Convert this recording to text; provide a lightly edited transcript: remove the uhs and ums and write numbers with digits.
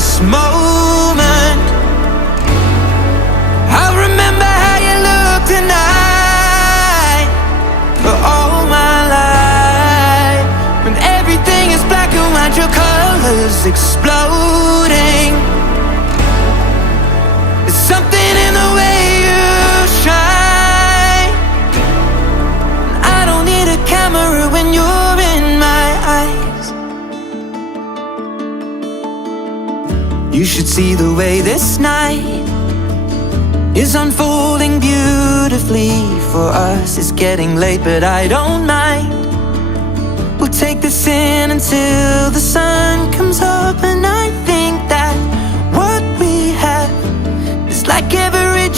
this moment. I remember how you looked tonight, for all my life. When everything is black and white, your colors exploding. There's something in the way you shine. I don't need a camera when you're in my eyes. You should see the way this night is unfolding beautifully for us. It's getting late, but I don't mind. We'll take this in until the sun comes up, and I think that what we have is like every